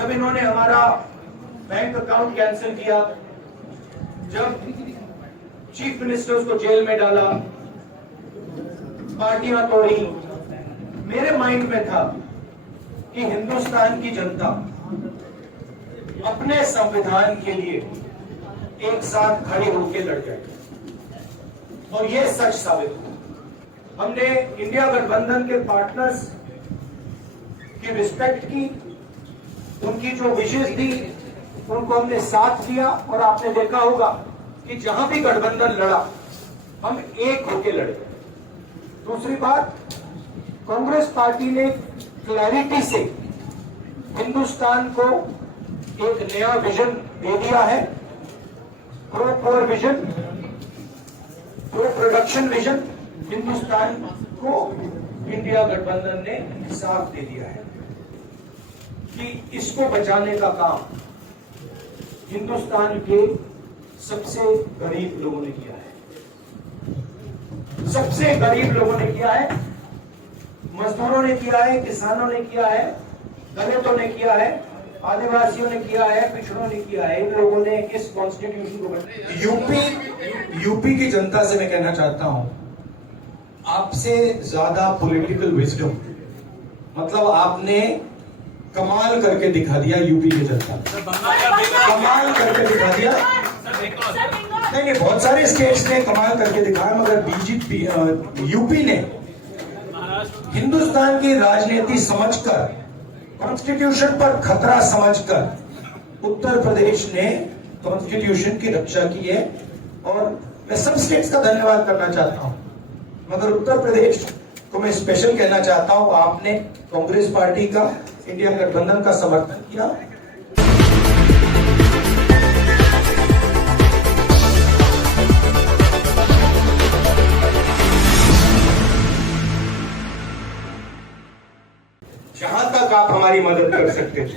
जब इन्होंने हमारा बैंक अकाउंट कैंसिल किया, जब चीफ मिनिस्टर्स को जेल में डाला, पार्टियां तोड़ी, मेरे माइंड में था कि हिंदुस्तान की जनता अपने संविधान के लिए एक साथ खड़े होकर लड़ जाएगी और यह सच साबित हुआ। हमने इंडिया गठबंधन के पार्टनर्स की रिस्पेक्ट की, उनकी जो विशेष थी उनको हमने साथ दिया और आपने देखा होगा कि जहां भी गठबंधन लड़ा हम एक होकर लड़े। दूसरी बात, कांग्रेस पार्टी ने क्लैरिटी से हिंदुस्तान को एक नया विजन दे दिया है, pro power vision, pro production vision Hindustan को इंडिया गठबंधन ने साफ दे दिया है कि इसको बचाने का काम हिंदुस्तान के सबसे गरीब लोगों ने किया है। सबसे गरीब लोगों ने किया है, मजदूरों ने किया है, किसानों ने किया है, दलितों ने किया है, आदिवासियों ने किया है, पिछड़ों ने किया है। इन लोगों ने इस कॉन्स्टिट्यूशन को यूपी की जनता से मैं कहना चाहता हूं, आपसे ज्यादा पॉलिटिकल विजडम, मतलब आपने कमाल करके दिखा दिया। यूपी की जनता कमाल करके दिखा दिया। नहीं, बहुत सारे स्टेट्स ने कमाल करके दिखाया, मगर बीजेपी यूपी ने हिंदुस्तान की राजनीति समझकर, कॉन्स्टिट्यूशन पर खतरा समझकर उत्तर प्रदेश ने कॉन्स्टिट्यूशन की रक्षा की है। और मैं सब स्टेट्स का धन्यवाद करना चाहता हूं, मगर उत्तर प्रदेश को मैं स्पेशल कहना चाहता हूं, आपने कांग्रेस पार्टी का, इंडिया गठबंधन का समर्थन किया। जहां तक आप हमारी मदद कर सकते थे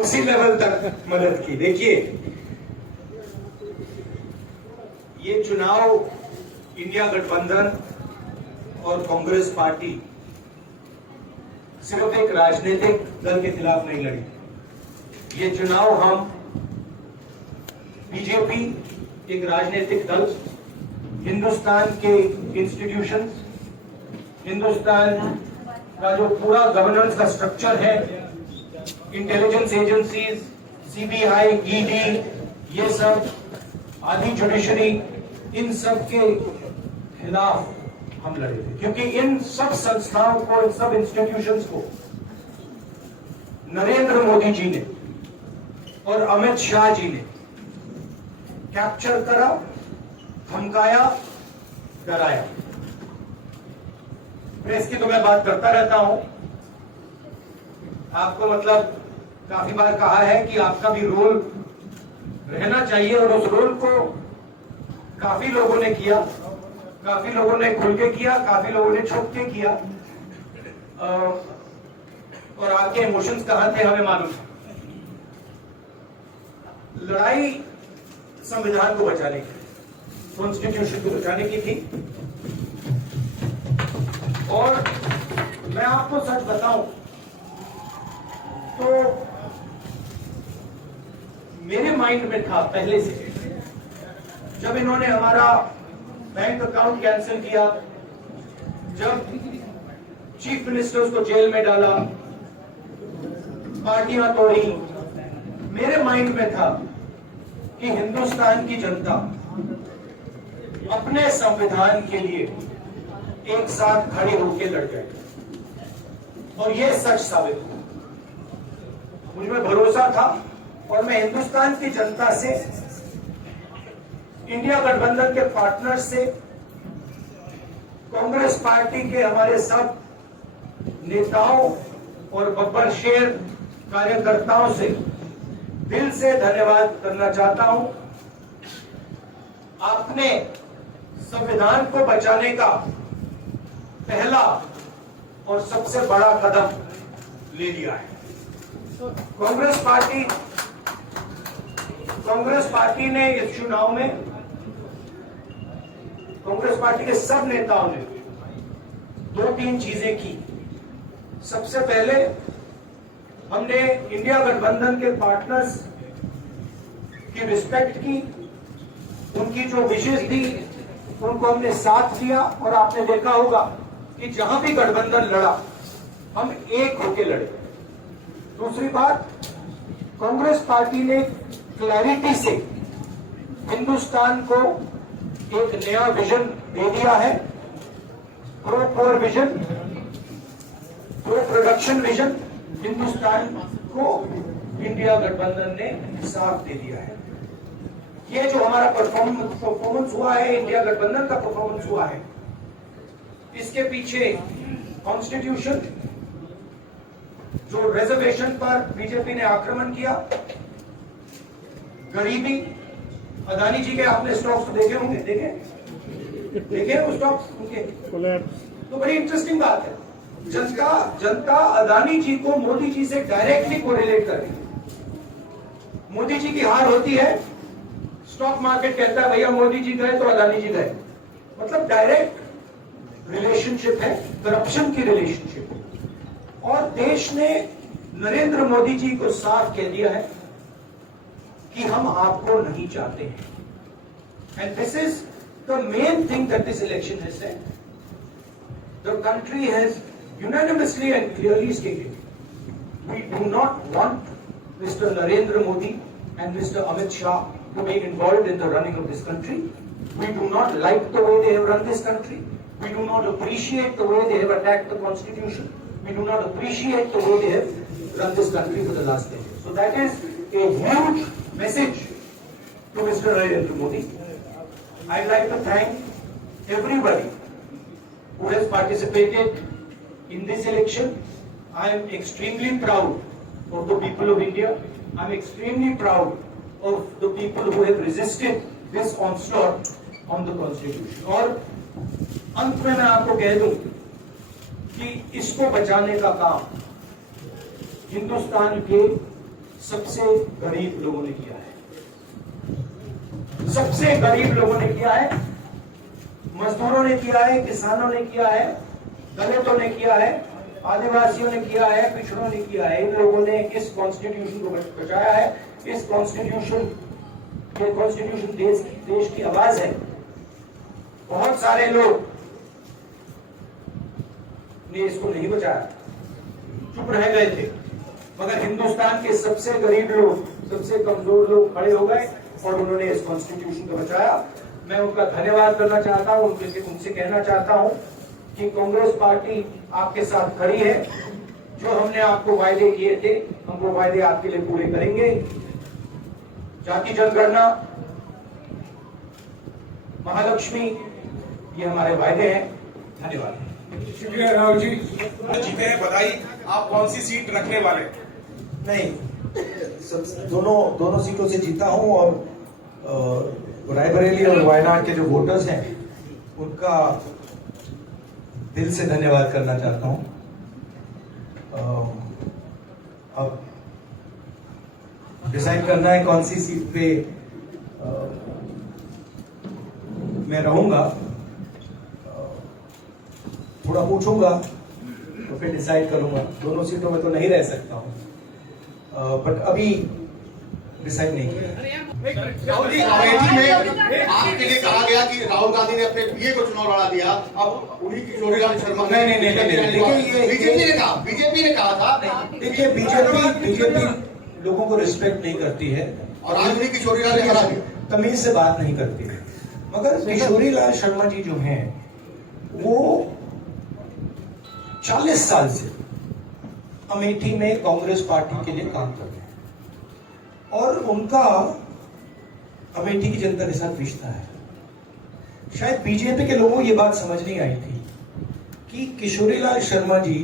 उसी लेवल तक मदद की। देखिए, ये चुनाव इंडिया गठबंधन और कांग्रेस पार्टी सिर्फ एक राजनीतिक दल के खिलाफ नहीं लड़ी। ये चुनाव हम बीजेपी, एक राजनीतिक दल, हिंदुस्तान के इंस्टीट्यूशंस, हिंदुस्तान का जो पूरा गवर्नेंस का स्ट्रक्चर है, इंटेलिजेंस एजेंसीज, सीबीआई, ईडी, ये सब, आदि जुडिशरी, इन सब के खिलाफ हम लड़े थे। क्योंकि इन सब संस्थाओं को, इन सब इंस्टीट्यूशंस को नरेंद्र मोदी जी ने और अमित शाह जी ने कैप्चर करा, धमकाया, डराया। प्रेस की तो मैं बात करता रहता हूं, आपको मतलब काफी बार कहा है कि आपका भी रोल रहना चाहिए, और उस रोल को काफी लोगों ने किया, काफी लोगों ने खुल के किया, काफी लोगों ने छुप के किया, और आपके इमोशंस कहां थे हमें मालूम है। लड़ाई संविधान को बचाने की, कॉन्स्टिट्यूशन को बचाने की थी। और मैं आपको सच बताऊं तो मेरे माइंड में था पहले से, जब इन्होंने हमारा बैंक अकाउंट कैंसिल किया, जब चीफ मिनिस्टर्स को जेल में डाला, पार्टियां तोड़ी, मेरे माइंड में था कि हिंदुस्तान की जनता अपने संविधान के लिए एक साथ खड़े होकर लड़ जाएगी और यह सच साबित हुआ। मुझ में भरोसा था और मैं हिंदुस्तान की जनता से, इंडिया गठबंधन के पार्टनर से, कांग्रेस पार्टी के हमारे सब नेताओं और बब्बर शेर कार्यकर्ताओं से दिल से धन्यवाद करना चाहता हूं। आपने संविधान को बचाने का पहला और सबसे बड़ा कदम ले लिया है। कांग्रेस पार्टी ने इस चुनाव में, कांग्रेस पार्टी के सब नेताओं ने 2-3 चीजें की। सबसे पहले हमने इंडिया गठबंधन के पार्टनर्स की रिस्पेक्ट की, उनकी जो विशेष थी उनको हमने साथ दिया, और आपने देखा होगा कि जहां भी गठबंधन लड़ा हम एक होकर लड़े। दूसरी बात, कांग्रेस पार्टी ने क्लैरिटी से हिंदुस्तान को एक नया विजन दे दिया है, pro poor vision, pro production vision Hindustan को इंडिया गठबंधन ने साफ दे दिया है। ये जो हमारा परफॉर्मेंस हुआ है, इंडिया गठबंधन का परफॉर्मेंस हुआ है, इसके पीछे कॉन्स्टिट्यूशन, जो रिजर्वेशन पर बीजेपी ने आक्रमण किया, गरीबी, अदानी जी के आपने स्टॉक्स तो देखे होंगे, देखे वो स्टॉक्स उनके, तो बड़ी इंटरेस्टिंग बात है। जनता अदानी जी को मोदी जी से डायरेक्टली कोरिलेट कर रही है। मोदी जी की हार होती है, स्टॉक मार्केट कहता है भैया मोदी जी गए तो अदानी जी गए, मतलब डायरेक्ट रिलेशनशिप है, करप्शन की रिलेशनशिप है। और देश ने नरेंद्र मोदी जी को साफ कह दिया है कि हम आपको नहीं चाहते हैं। And this is the main thing that this election has said. The country has unanimously and clearly stated, we do not want Mr. Narendra Modi and Mr. Amit Shah to be involved in the running of this country. We do not like the way they have run this country. We do not appreciate the way they have attacked the constitution. We do not appreciate the way they have run this country for the last 10 years. So that is a huge message to Mr. Narendra Modi. I'd like to thank everybody who has participated in this election. I am extremely proud of the people of India. I am extremely proud of the people who have resisted this onslaught on the Constitution. और अंत में मैं आपको कह दूं कि इसको बचाने का काम हिंदुस्तान के सबसे गरीब लोगों ने किया है। सबसे गरीब लोगों ने किया है, मजदूरों ने किया है, किसानों ने किया है, दलितों ने किया है, आदिवासियों ने किया है, पिछड़ों ने किया है। इन लोगों ने इस कॉन्स्टिट्यूशन को बचाया है। इस कॉन्स्टिट्यूशन देश की आवाज है। बहुत सारे लोग ने इसको नहीं बचाया, चुप रह गए थे, मगर हिंदुस्तान के सबसे गरीब लोग, सबसे कमजोर लोग खड़े हो गए और उन्होंने इस कॉन्स्टिट्यूशन को बचाया। मैं उनका धन्यवाद करना चाहता हूं, उनसे कहना चाहता हूं कि कांग्रेस पार्टी आपके साथ खड़ी है। जो हमने आपको वायदे किए थे, हम वो वायदे आपके लिए पूरे करेंगे। जाति जनगणना, महालक्ष्मी, ये हमारे वायदे हैं। धन्यवाद। शुक्रिया राहुल जी। जीते हैं, बधाई। आप कौन सी सीट रखने वाले? नहीं, दोनों सीटों से जीता हूं, और रायबरेली और वायनाड के जो वोटर्स हैं उनका दिल से धन्यवाद करना चाहता हूं। अब डिसाइड करना है कौन सी सीट पे मैं रहूंगा। थोड़ा पूछूंगा तो फिर डिसाइड करूंगा। दोनों सीटों में तो नहीं रह सकता हूं, बट अभी डिसाइड नहीं किया। राहुल जी, अमेठी में आपके लिए कहा गया कि राहुल गांधी ने अपने पीए को चुनाव लड़ा दिया, अब उन्हीं किशोरीलाल शर्मा नहीं, बीजेपी ने कहा था। देखिए, बीजेपी लोगों को रिस्पेक्ट नहीं करती है और आज उन्हीं किशोरीलाल ने हरा दिया, तमीज से बात नहीं करती है। मगर किशोरीलाल शर्मा जी जो हैं वो 40 साल से अमेठी में कांग्रेस पार्टी के लिए काम कर रहे हैं, और उनका अमेठी की जनता के साथ रिश्ता है। शायद बीजेपी के लोगों को ये बात समझ नहीं आई थी कि किशोरीलाल शर्मा जी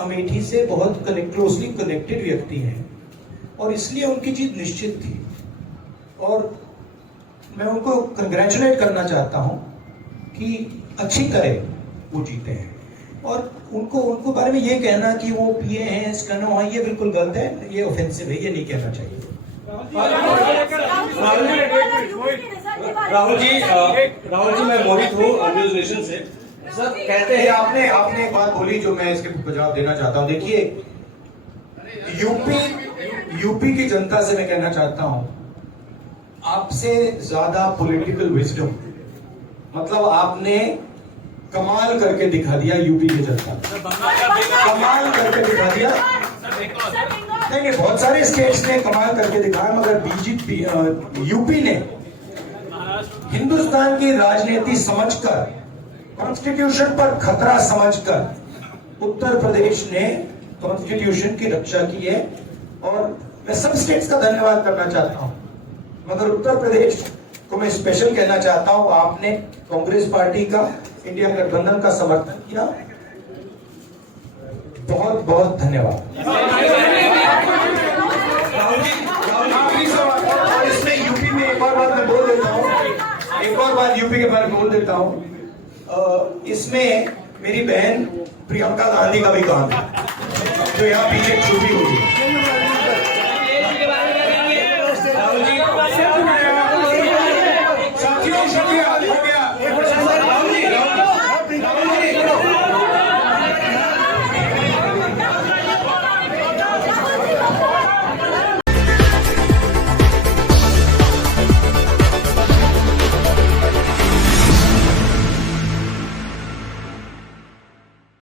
अमेठी से बहुत क्लोजली कनेक्टेड व्यक्ति हैं, और इसलिए उनकी जीत निश्चित थी। और मैं उनको कंग्रेचुलेट करना चाहता हूं कि अच्छी तरह वो जीते हैं। और उनको बारे में ये कहना कि वो पिए हैं, स्कनो हैं, ये बिल्कुल गलत है, ये ऑफेंसिव है, ये नहीं कहना चाहिए। राहुल जी, मैं मोहित हूँ न्यूज नेशन से। सर, कहते हैं आपने एक बात बोली जो मैं इसके जवाब देना चाहता हूं। देखिए, यूपी की जनता से मैं कहना चाहता हूं, आपसे ज्यादा पॉलिटिकल विजडम, मतलब आपने कमाल करके दिखा दिया यूपी की जनता, कमाल करके दिखा दिया। नहीं, बहुत सारे स्टेट्स ने कमाल करके दिखाया, मगर बीजेपी यूपी ने हिंदुस्तान की राजनीति समझकर, कॉन्स्टिट्यूशन पर खतरा समझकर उत्तर प्रदेश ने कॉन्स्टिट्यूशन की रक्षा की है। और मैं सब स्टेट्स का धन्यवाद करना चाहता हूं, मगर उत्तर प्रदेश को मैं स्पेशल कहना चाहता हूं, आपने कांग्रेस पार्टी का, इंडिया गठबंधन का समर्थन किया। बहुत बहुत धन्यवाद। और इसमें यूपी में एक और बात मैं बोल देता हूं, एक और बात यूपी के बारे में बोल देता हूं, इसमें मेरी बहन प्रियंका गांधी का भी काम है, जो यहाँ पीछे छुपी हुई है।